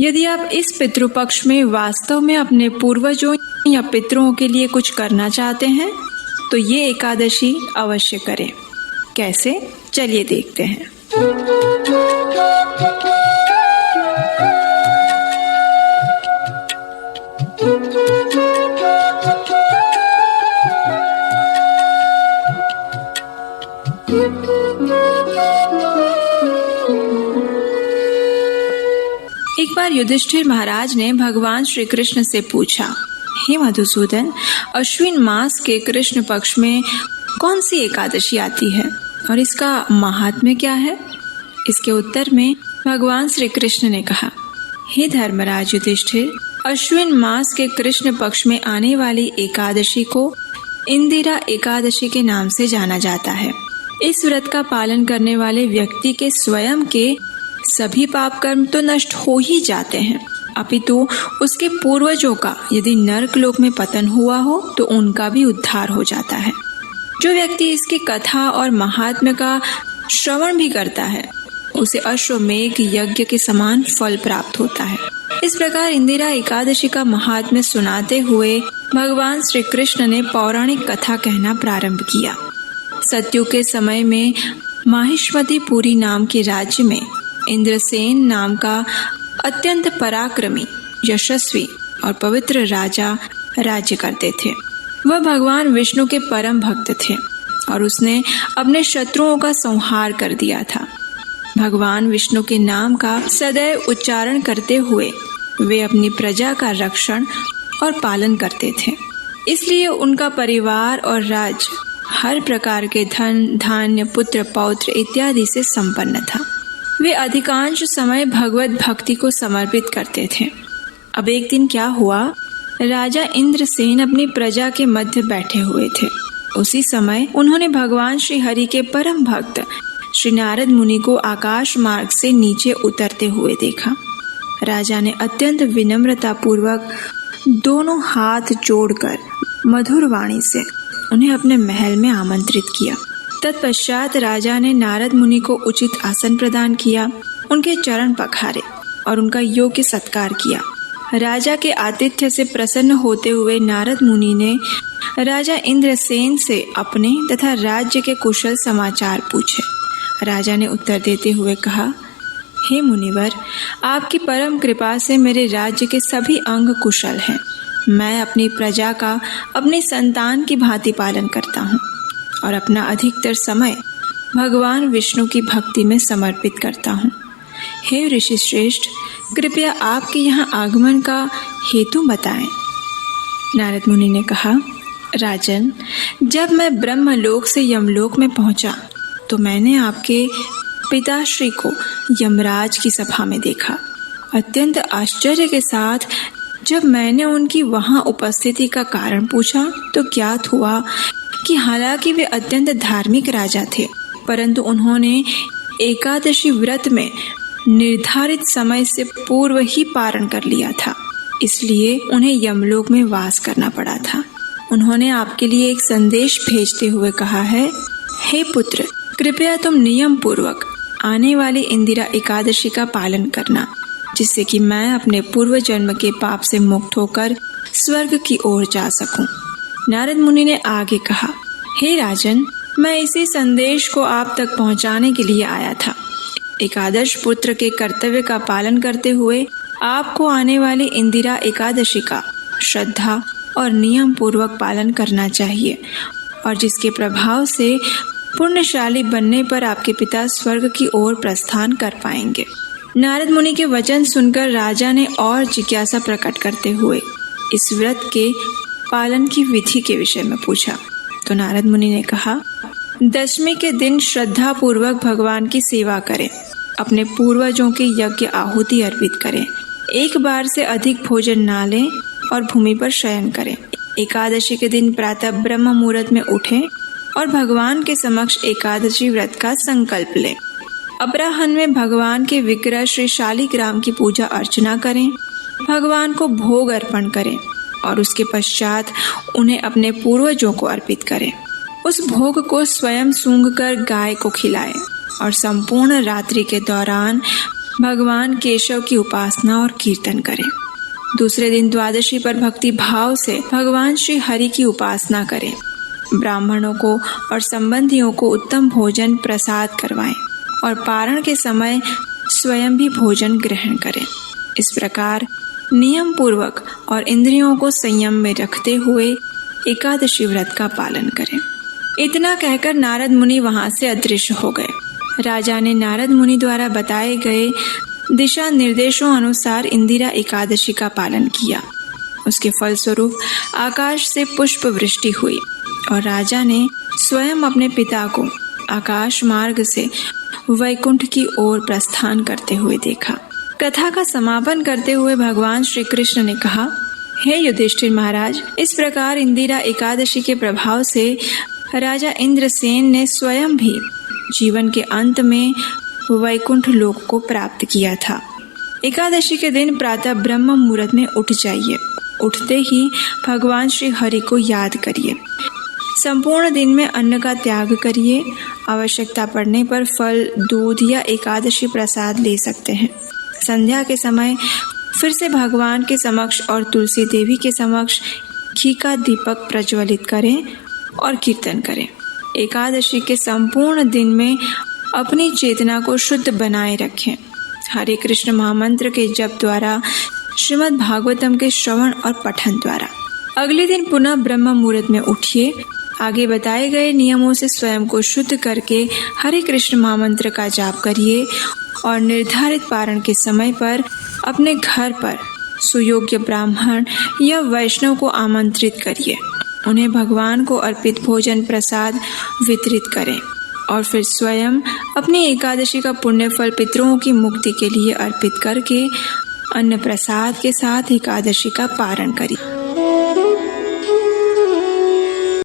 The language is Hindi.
यदि आप इस पितृपक्ष में वास्तव में अपने पूर्वजों या पितरों के लिए कुछ करना चाहते हैं तो ये एकादशी अवश्य करें। कैसे, चलिए देखते हैं। एक बार युधिष्ठिर महाराज ने भगवान श्री कृष्ण से पूछा, हे मधुसूदन, अश्विन मास के कृष्ण पक्ष में कौन सी एकादशी आती है और इसका महात्म्य क्या है? इसके उत्तर में भगवान श्री कृष्ण ने कहा, हे धर्मराज युधिष्ठिर, अश्विन मास के कृष्ण पक्ष में आने वाली एकादशी को इंदिरा एकादशी के नाम से जाना जाता है। इस व्रत का पालन करने वाले व्यक्ति के स्वयं के सभी पाप कर्म तो नष्ट हो ही जाते हैं, अपितु उसके पूर्वजों का यदि नरक लोक में पतन हुआ हो तो उनका भी उद्धार हो जाता है। जो व्यक्ति इसकी कथा और महात्म्य का श्रवण भी करता है उसे अश्वमेघ यज्ञ के समान फल प्राप्त होता है। इस प्रकार इंदिरा एकादशी का महात्म्य सुनाते हुए भगवान श्री कृष्ण ने पौराणिक कथा कहना प्रारंभ किया। सतयुग के समय में माहिष्मतीपुरी नाम के राज्य में इंद्रसेन नाम का अत्यंत पराक्रमी, यशस्वी और पवित्र राजा राज्य करते थे। वह भगवान विष्णु के परम भक्त थे और उसने अपने शत्रुओं का संहार कर दिया था। भगवान विष्णु के नाम का सदैव उच्चारण करते हुए वे अपनी प्रजा का रक्षण और पालन करते थे। इसलिए उनका परिवार और राज्य हर प्रकार के धन, धान्य, पुत्र, पौत्र इत्यादि से संपन्न था। वे अधिकांश समय भगवत भक्ति को समर्पित करते थे। अब एक दिन क्या हुआ, राजा इंद्रसेन अपनी प्रजा के मध्य बैठे हुए थे। उसी समय उन्होंने भगवान श्री हरि के परम भक्त श्री नारद मुनि को आकाश मार्ग से नीचे उतरते हुए देखा। राजा ने अत्यंत विनम्रता पूर्वक दोनों हाथ जोड़कर मधुर वाणी से उन्हें अपने महल में आमंत्रित किया। तत्पश्चात राजा ने नारद मुनि को उचित आसन प्रदान किया, उनके चरण पखारे और उनका योग्य सत्कार किया। राजा के आतिथ्य से प्रसन्न होते हुए नारद मुनि ने राजा इंद्रसेन से अपने तथा राज्य के कुशल समाचार पूछे। राजा ने उत्तर देते हुए कहा, हे मुनिवर, आपकी परम कृपा से मेरे राज्य के सभी अंग कुशल हैं। मैं अपनी प्रजा का अपनी संतान की भांति पालन करता हूँ और अपना अधिकतर समय भगवान विष्णु की भक्ति में समर्पित करता हूँ। हे ऋषि श्रेष्ठ, कृपया आपके यहाँ आगमन का हेतु बताएं। नारद मुनि ने कहा, राजन, जब मैं ब्रह्मलोक से यमलोक में पहुँचा तो मैंने आपके पिताश्री को यमराज की सभा में देखा। अत्यंत आश्चर्य के साथ जब मैंने उनकी वहां उपस्थिति का कारण पूछा तो ज्ञात हुआ कि हालांकि वे अत्यंत धार्मिक राजा थे, परंतु उन्होंने एकादशी व्रत में निर्धारित समय से पूर्व ही पारण कर लिया था, इसलिए उन्हें यमलोक में वास करना पड़ा था। उन्होंने आपके लिए एक संदेश भेजते हुए कहा है, हे पुत्र, कृपया तुम नियम पूर्वक आने वाली इंदिरा एकादशी का पालन करना, जिससे कि मैं अपने पूर्व जन्म के पाप से मुक्त होकर स्वर्ग की ओर जा सकूं। नारद मुनि ने आगे कहा, हे राजन, मैं इसी संदेश को आप तक पहुंचाने के लिए आया था। एकादश पुत्र के कर्तव्य का पालन करते हुए आपको आने वाली इंदिरा एकादशी का श्रद्धा और नियम पूर्वक पालन करना चाहिए और जिसके प्रभाव से पुण्यशाली बनने पर आपके पिता स्वर्ग की ओर प्रस्थान कर पाएंगे। नारद मुनि के वचन सुनकर राजा ने और जिज्ञासा प्रकट करते हुए इस व्रत के पालन की विधि के विषय में पूछा। तो नारद मुनि ने कहा, दशमी के दिन श्रद्धा पूर्वक भगवान की सेवा करें, अपने पूर्वजों के यज्ञ आहुति अर्पित करें, एक बार से अधिक भोजन ना लें और भूमि पर शयन करें। एकादशी के दिन प्रातः ब्रह्म मुहूर्त में उठें और भगवान के समक्ष एकादशी व्रत का संकल्प लें। अपराह्न में भगवान के विग्रह श्री शालिग्राम की पूजा अर्चना करें, भगवान को भोग अर्पण करें और उसके पश्चात उन्हें अपने पूर्वजों को अर्पित करें। उस भोग को स्वयं सूंघकर गाय को खिलाएं और संपूर्ण रात्रि के दौरान भगवान केशव की उपासना और कीर्तन करें। दूसरे दिन द्वादशी पर भक्ति भाव से भगवान श्री हरि की उपासना करें। ब्राह्मणों को और संबंधियों को उत्तम भोजन प्रसाद करवाएं और पारण के समय स्वयं भी भोजन ग्रहण करें। इस प्रकार नियम पूर्वक और इंद्रियों को संयम में रखते हुए एकादशी व्रत का पालन करें। इतना कहकर नारद मुनि वहां से अदृश्य हो गए। राजा ने नारद मुनि द्वारा बताए गए दिशा निर्देशों अनुसार इंदिरा एकादशी का पालन किया। उसके फलस्वरूप आकाश से पुष्प वृष्टि हुई और राजा ने स्वयं अपने पिता को आकाश मार्ग से वैकुंठ की ओर प्रस्थान करते हुए देखा। कथा का समापन करते हुए भगवान श्री कृष्ण ने कहा, हे युधिष्ठिर महाराज, इस प्रकार इंदिरा एकादशी के प्रभाव से राजा इंद्रसेन ने स्वयं भी जीवन के अंत में वैकुंठ लोक को प्राप्त किया था। एकादशी के दिन प्रातः ब्रह्म मुहूर्त में उठ जाइए। उठते ही भगवान श्री हरि को याद करिए। संपूर्ण दिन में अन्न का त्याग करिए। आवश्यकता पड़ने पर फल, दूध या एकादशी प्रसाद ले सकते हैं। संध्या के समय फिर से भगवान के समक्ष और तुलसी देवी के समक्ष घी का दीपक प्रज्वलित करें और कीर्तन करें। एकादशी के संपूर्ण दिन में अपनी चेतना को शुद्ध बनाए रखें। हरे कृष्ण महामंत्र के जप द्वारा, श्रीमद् भागवतम के श्रवण और पठन द्वारा। अगले दिन पुनः ब्रह्म मुहूर्त में उठिए। आगे बताए गए नियमों से स्वयं को शुद्ध करके हरे कृष्ण महामंत्र का जाप करिए और निर्धारित पारण के समय पर अपने घर पर सुयोग्य ब्राह्मण या वैष्णव को आमंत्रित करिए। उन्हें भगवान को अर्पित भोजन प्रसाद वितरित करें और फिर स्वयं अपनी एकादशी का पुण्य फल पितरों की मुक्ति के लिए अर्पित करके अन्न प्रसाद के साथ एकादशी का पारण करिए।